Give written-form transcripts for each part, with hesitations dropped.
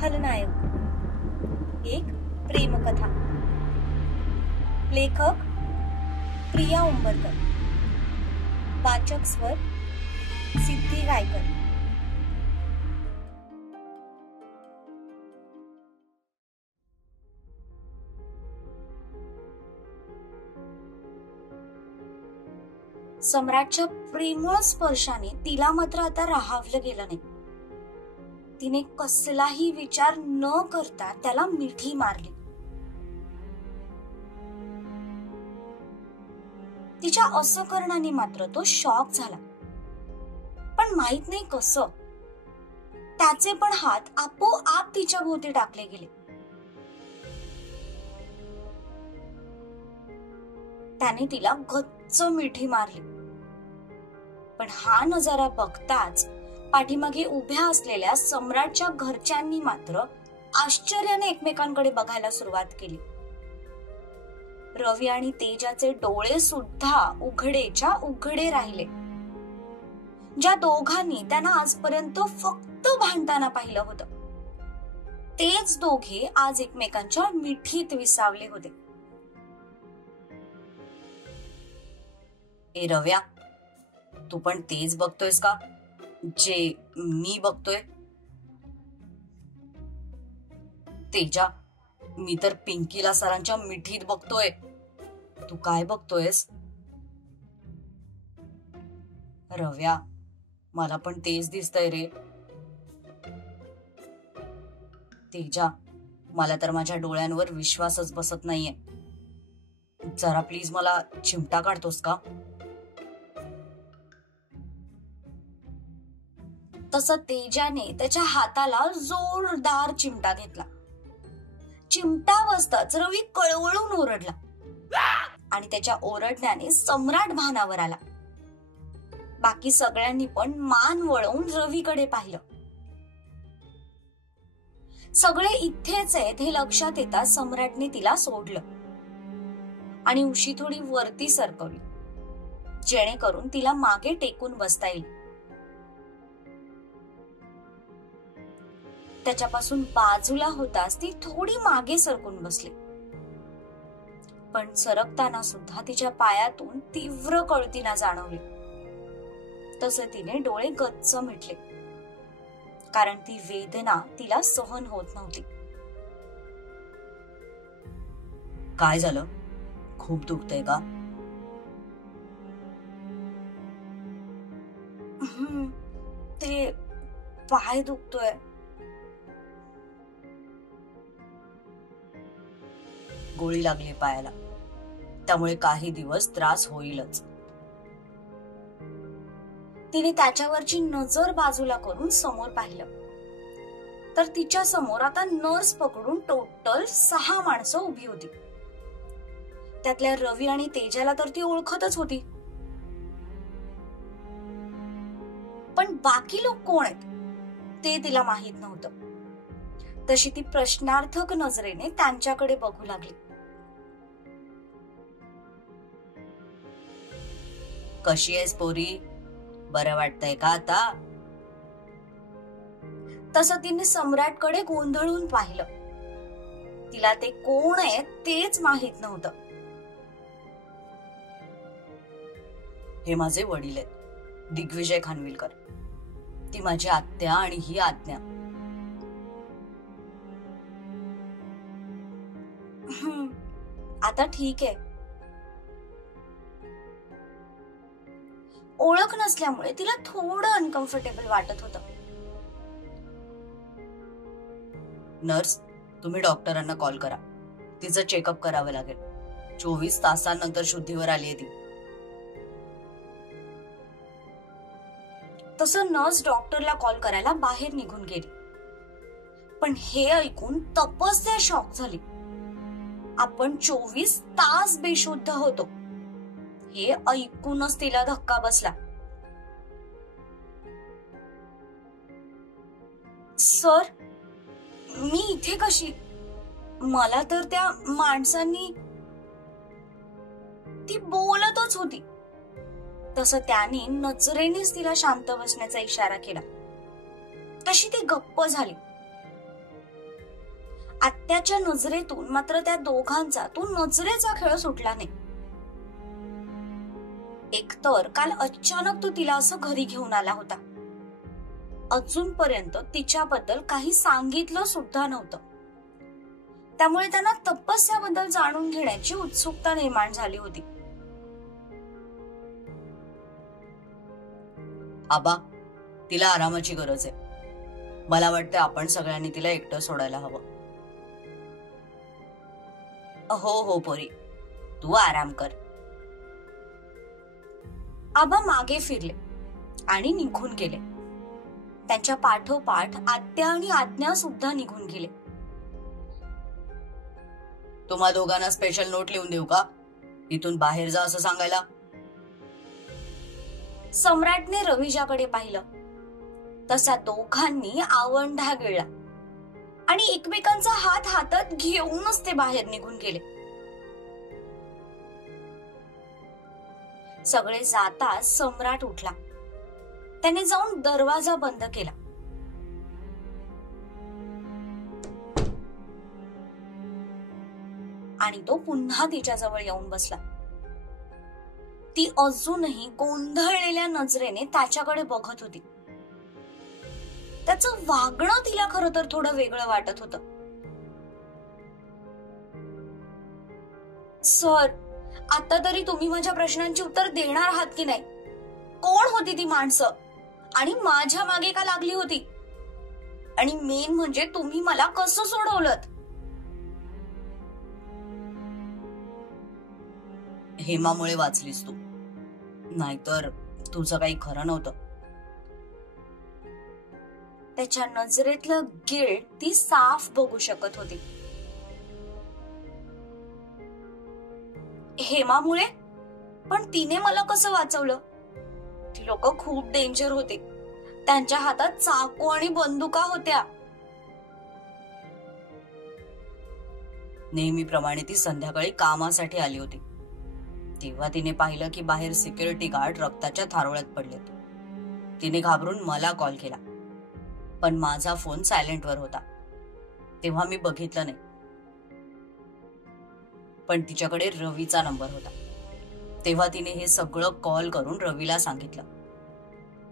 खलनायक, एक प्रेमकथा. लेखक प्रिया उंबरकर. वाचक स्वर सिद्धी गायकर. सम्राटच्या प्रेमळ स्पर्शाने तिला मात्र आता राहावलं गेलं नाही. तिने कसलाही विचार न करता त्याला मिठी मारली. तिच्या असं करण्याने मात्र तो शॉक झाला, पण माहित नाही कसं त्याचे पण हात आपोआप तिच्या भोवती टाकले गेले. त्याने तिला गच्च मिठी मारली, पण हा नजारा बघताच पाठीमागे उभ्या असलेल्या सम्राटच्या घरच्यांनी मात्र आश्चर्याने एकमेकांकडे बघायला सुरुवात केली. रवी आणि तेजाचे डोळे सुद्धा उघडेच्या उघडे राहिले. ज्या दोघांनी त्यांना आजपर्यंत फक्त भांडताना पाहिलं होतं, तेच दोघे आज एकमेकांच्या मिठीत विसावले होते. ए रव्या, तू पण तेच बघतोयस का जे मी बघतोय? तेजा, मी तर पिंकीला सरांच्या मिठीत बघतोय. तू काय बघतोयस? रव्या, मला पण तेच दिसतंय रे. तेजा, मला तर माझ्या डोळ्यांवर विश्वासच बसत नाहीये. जरा प्लीज मला चिमटा काढतोस का? तसं तेजाने त्याच्या हाताला जोरदार चिमटा घेतला. चिमटा बसताच रवी कळवळून ओरडला आणि त्याच्या ओरडण्याने सम्राट भानावर आला. बाकी सगळ्यांनी पण मान वळवून रवीकडे पाहिलं. सगळे इथेच आहेत हे लक्षात येता सम्राटने तिला सोडलं आणि उशी थोडी वरती सरकवली, जेणेकरून तिला मागे टेकून बसता येईल. त्याच्यापासून बाजूला होताच ती थोडी मागे सरकून बसली, पण सरकताना सुद्धा तिच्या पायातून तीव्र कळतीना जाणवली. तसे तिने डोळे गच्च मिटले, कारण ती वेदना तिला सहन होत नव्हती. काय झालं? खूप दुखतंय का? ते पाय दुखतोय. गोळी लागली पायाला, त्यामुळे काही दिवस त्रास होईलच. तिने त्याच्यावरची नजर बाजूला करून समोर पाहिलं, तर तिच्या समोर आता नर्स पकडून टोटल 6 माणसं उभी होती. त्यातल्या रवी आणि तेजाला तर ती ओळखतच होती, पण बाकी लोक कोण आहेत ते तिला माहित नव्हतं. तशी ती प्रश्नार्थक नजरेने त्यांच्याकडे बघू लागली. कशी आहेस पोरी? बरं वाटतंय का आता? तसं तिने सम्राटकडे गोंधळून पाहिलं. तिला ते कोण आहेत तेच माहित नव्हतं. हे माझे वडील आहेत, दिग्विजय खानविलकर. ती माझी आत्या आणि ही आज्ञा. आता ठीक आहे. ओळख नसल्यामुळे तिला थोडं अनकम्फर्टेबल वाटत होतं. नर्स, तुम्ही डॉक्टरांना कॉल करा. तिचं चेकअप करावं लागेल. 24 तासांनंतर शुद्धीवर आलीये ती. तसं नर्स डॉक्टरला कॉल करायला बाहेर निघून गेली, पण हे ऐकून तपस्या शॉक झाली. आपण 24 तास बेशुद्ध होतो हे ऐकूनच तिला धक्का बसला. सर, मी इथे कशी? मला तर त्या माणसांनी. ती बोलतच होती. तसं त्याने नजरेनेच तिला शांत बसण्याचा इशारा केला. तशी ती गप्प झाली. आत्याच्या नजरेतून मात्र त्या दोघांचा तो नजरेचा खेळ सुटला नाही. एकतर काल अचानक तो तिला असं घरी घेऊन आला होता. अजूनपर्यंत तिच्याबद्दल काही सांगितलं सुद्धा नव्हतं. त्यामुळे त्यांना तपस्याबद्दल जाणून घेण्याची उत्सुकता निर्माण झाली होती. आबा, तिला आरामाची गरज आहे. मला वाटतं आपण सगळ्यांनी तिला एकटं सोडायला हवं. हो पोरी, तू आराम कर. आबा मागे फिरले आणि निघून गेले. त्यांच्या पाठोपाठ आत्या आणि आज्ञा सुद्धा निघून गेले. तुम्हा दोघांना स्पेशल नोट लिहून देऊ का? इथून बाहेर जा असं सांगायला. सम्राटने रविजाकडे पाहिलं तसा दोघांनी आवंढा गिळला आणि एकमेकांचा हात हातात घेऊनच ते बाहेर निघून गेले. सगळे जाताच सम्राट उठला. त्याने जाऊन दरवाजा बंद केला. आणि तो पुन्हा तिच्याजवळ येऊन बसला. ती अजूनही गोंधळलेल्या नजरेने त्याच्याकडे बघत होती. त्याचं वागणं तिला खरं तर थोडं वेगळं वाटत होतं. सर, आता तरी तुम्ही माझ्या प्रश्नांची उत्तर देणार आहात की नाही? कोण होती ती माणसं आणि माझ्या मागे का लागली होती? आणि मेन म्हणजे तुम्ही मला कसं सोडवलंत? हेमामुळे वाचलीस तू, नाहीतर तुझं काही खरं नव्हतं. त्याच्या नजरेतलं गिल्ट ती साफ बघू शकत होती. हेमामुळे? पण तिने मला कसं वाचवलं? ती लोक खूप डेंजर होते. त्यांच्या हातात चाकू आणि बंदुका होत्या. नेहमीप्रमाणे ती संध्याकाळी कामासाठी आली होती. तेव्हा तिने पाहिलं की बाहेर सिक्युरिटी गार्ड रक्ताच्या थारोळ्यात पडलेत. तिने घाबरून मला कॉल केला, पण माझा फोन सायलेंटवर होता. तेव्हा मी बघितलं नाही. पण तिच्याकडे रवीचा नंबर होता. तेव्हा तिने हे सगळं कॉल करून रवीला सांगितलं.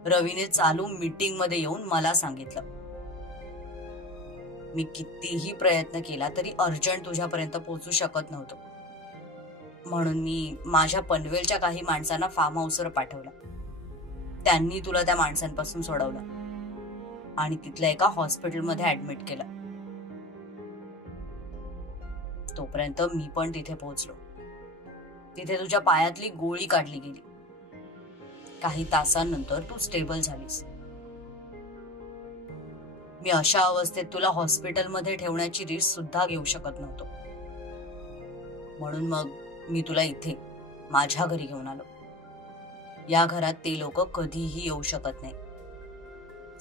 रवीने चालू मीटिंग मध्ये येऊन मला सांगितलं. मी कितीही प्रयत्न केला तरी अर्जंट तुझ्यापर्यंत पोहोचू शकत नव्हतो. म्हणून मी माझ्या पनवेलच्या काही माणसांना फार्म हाऊसवर पाठवलं. त्यांनी तुला त्या माणसांपासून सोडवलं आणि तिथल्या एका हॉस्पिटलमध्ये ऍडमिट केलं. तोपर्यंत मी पण तिथे पोहोचलो. तिथे तुझ्या पायातली गोळी काढली गेली. काही तासांनंतर तू स्टेबल झालीस. मी अशा अवस्थेत तुला हॉस्पिटलमध्ये ठेवण्याची रिस्क सुद्धा घेऊ शकत नव्हतो. म्हणून मग मी तुला इथे माझ्या घरी घेऊन आलो. या घरात ते लोक कधीही येऊ शकत नाही.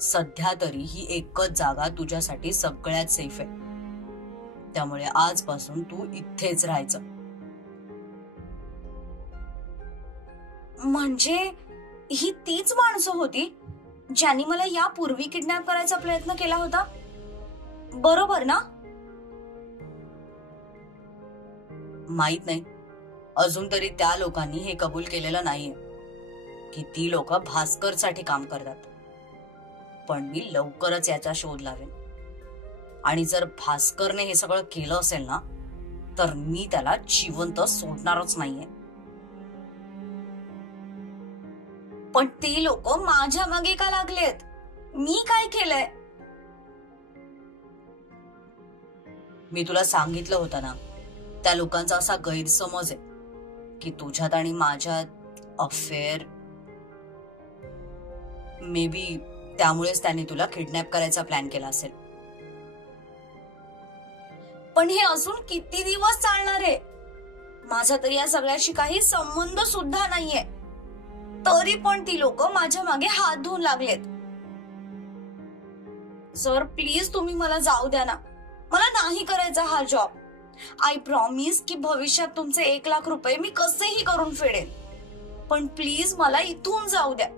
सध्या तरी ही एकच जागा तुझ्यासाठी सगळ्यात सेफ आहे. त्यामुळे आजपासून तू इथेच राहायचं. म्हणजे ही तीच माणसं होती ज्यांनी मला यापूर्वी किडनॅप करायचा प्रयत्न केला होता, बरोबर ना? माहित नाही. अजून तरी त्या लोकांनी हे कबूल केलेलं नाहीये की ती लोक भास्करसाठी काम करतात. पण मी लवकरच याचा शोध लावेन. आणि जर भास्करने हे सगळं केलं असेल ना, तर मी त्याला जिवंत सोडणारच नाहीये. पण ती लोक माझ्या मागे का लागलेत? मी काय केलंय? मी तुला सांगितलं होतं ना, त्या लोकांचा असा गैरसमज आहे की तुझ्यात आणि माझ्यात अफेअर. मे बी त्यामुळेच त्यांनी तुला किडनॅप करायचा प्लॅन केला असेल. पण हे अजून किती दिवस चालणार आहे? माझा तरी या सगळ्याशी काही संबंध सुद्धा नाहीये, तरी पण ती लोक माझ्या मागे हात धुवून लागलेत. सर, प्लीज तुम्ही मला जाऊ द्या ना. मला नाही करायचा हा जॉब. आय प्रॉमिस की भविष्यात तुमचे 1 लाख रुपये मी कसेही करून फेडेन. पण प्लीज मला इथून जाऊ द्या.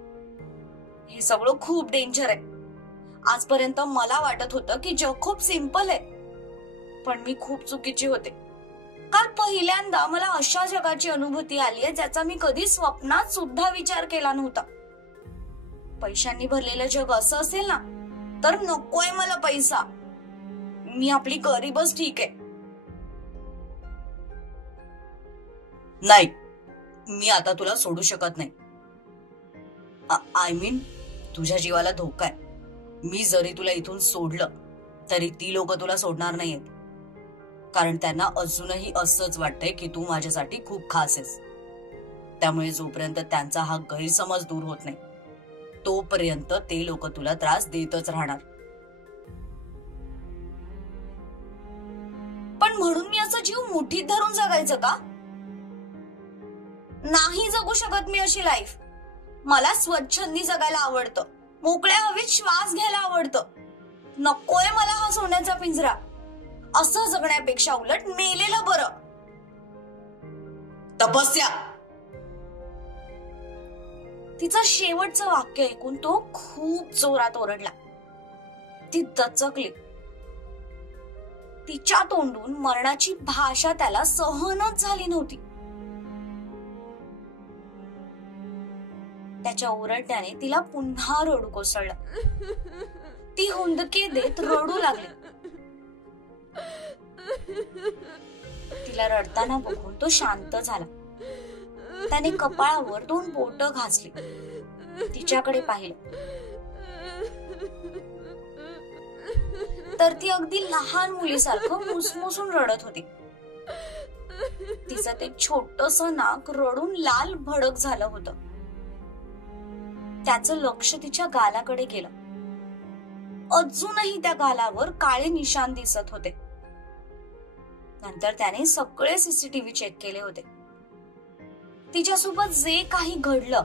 हे सगळं खूप डेंजर आहे. आजपर्यंत मला वाटत होतं की जग खूप सिंपल आहे, पण मी खूप चुकीची होते. काल पहिल्यांदा मला अशा जगाची अनुभूती आली आहे ज्याचा मी कधी स्वप्नात सुद्धा विचार केला नव्हता. पैशांनी भरलेलं जग असं असेल ना तर नकोय मला पैसा. मी आपली गरीबच ठीक आहे. नाही, मी आता तुला सोडू शकत नाही. आय मीन तुझ्या जीवाला धोका आहे. मी जरी तुला इथून सोडलं तरी ती लोक तुला सोडणार नाहीयेत, कारण त्यांना अजूनही असंच वाटतंय की तू माझ्यासाठी खूप खास आहेस. त्यामुळे जोपर्यंत त्यांचा हा गैरसमज दूर होत नाही तोपर्यंत ते लोक तुला त्रास देतच राहणार. पण म्हणून मी असं जीव मुठीत धरून जगायचं का? नाही जगू शकत मी अशी लाईफ. मला स्वच्छंदी जगायला आवडतं, मोकळ्या हवेत श्वास घ्यायला आवडतं. नकोय मला हा सोन्याचा पिंजरा. असं जगण्यापेक्षा उलट मेलेलं बरं. तपस्या. तिचं शेवटचं वाक्य ऐकून तो खूप जोरात ओरडला. ती दचकली. तिच्या तोंडून मरणाची भाषा त्याला सहनच झाली नव्हती. त्याच्या ओरडण्याने तिला पुन्हा रडू कोसळलं. ती हुंदके देत रडू लागली. तिला रडताना बघून तो शांत झाला. त्याने कपाळावर 2 बोटं घासली. तिच्याकडे पाहिलं तर ती अगदी लहान मुलीसारखं मुसमुसून रडत होती. तिचं ते छोटंसं नाक रडून लाल भडक झालं होतं. त्याचं लक्ष तिच्या गालाकडे गेलं. अजूनही त्या गालावर काळे निशाण दिसत होते. नंतर त्याने सगळे सीसीटीव्ही चेक केले होते. तिच्यासोबत जे काही घडलं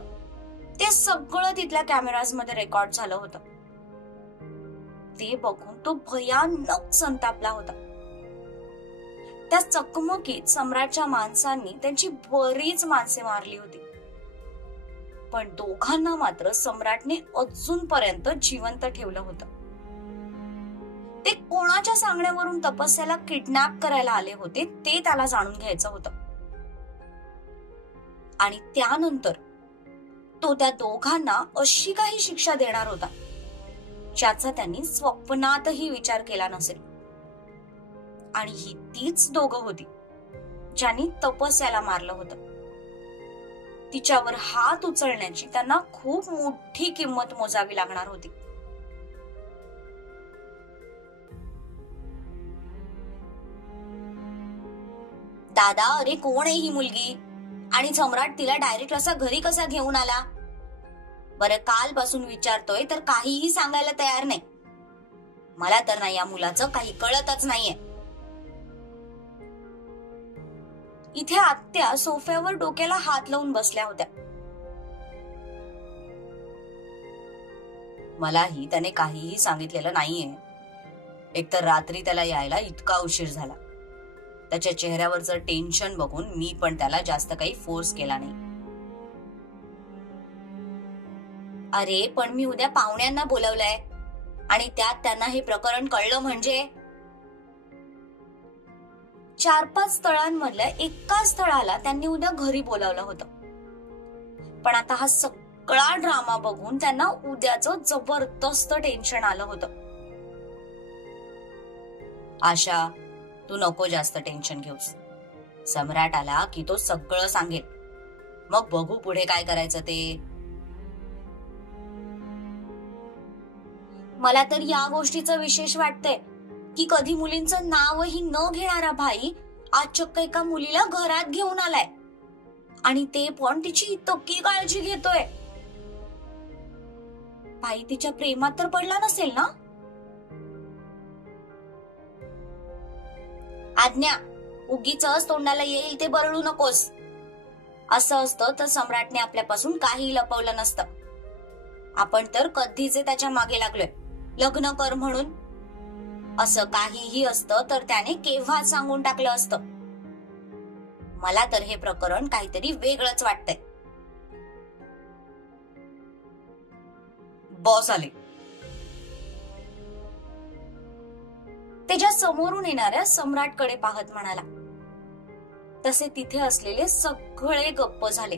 ते सगळं तिथल्या कॅमेराज मध्ये रेकॉर्ड झालं होतं. ते बघून तो भयानक संतापला होता. त्या चकमकीत सम्राटच्या माणसांनी त्यांची बरीच माणसे मारली होती, पण दोघांना मात्र सम्राटने अजूनपर्यंत जिवंत ठेवलं होतं. ते कोणाच्या सांगण्यावरून तपस्याला किडनॅप करायला आले होते ते त्याला जाणून घ्यायचं होतं. आणि त्यानंतर तो त्या दोघांना अशी काही शिक्षा देणार होता ज्याचा त्यांनी स्वप्नातही विचार केला नसेल. आणि ही तीच दोघं होती ज्यांनी तपस्याला मारलं होतं. तिच्यावर हात उचलण्याची त्यांना खूप मोठी किंमत मोजावी लागणार होती. दादा, अरे कोण आहे ही मुलगी? आणि सम्राट तिला डायरेक्ट असा घरी कसा घेऊन आला? बरं, कालपासून विचारतोय तर काहीही सांगायला तयार नाही. मला तर ना या मुलाचं काही कळतच नाहीये. इथे आत्या सोफ्यावर डोक्याला हात लावून बसल्या होत्या. मलाही त्याने काहीही सांगितलेलं नाहीये. एकतर रात्री त्याला यायला इतका उशीर झाला. त्याच्या चेहऱ्यावरचं टेन्शन बघून मी पण त्याला जास्त काही फोर्स केला नाही. अरे पण मी उद्या पाहुण्यांना बोलवलंय आणि त्यात त्यांना हे प्रकरण कळलं म्हणजे? 4-5 स्थळांमधल्या एका स्थळाला त्यांनी उद्या घरी बोलावलं होतं. पण आता हा सगळा ड्रामा बघून त्यांना उद्याचं जबरदस्त टेन्शन आलं होतं. आशा, तू नको जास्त टेन्शन घेऊस. सम्राट आला की तो सगळं सांगेल. मग बघू पुढे काय करायचं ते. मला तर या गोष्टीचं विशेष वाटतंय की कधी मुलींचं नावही न घेणारा भाई आज चक्क एका मुलीला घरात घेऊन आलाय आणि ते पण तिची इतकी काळजी घेतोय. भाई तिच्या प्रेमात तर पडला नसेल ना? आज्ञा, उगीचच तोंडाला येईल ते बरळू नकोस. असं असतं तर सम्राटने आपल्यापासून काही लपवलं नसतं. आपण तर कधीच त्याच्या मागे लागलोय लग्न कर म्हणून. असं काहीही असतं तर त्याने केव्हाच सांगून टाकलं असतं. मला तर हे प्रकरण काहीतरी वेगळंच वाटतंय. बॉस आले. ते त्याच्या समोरून येणाऱ्या सम्राटकडे पाहत म्हणाला. तसे तिथे असलेले सगळे गप्प झाले.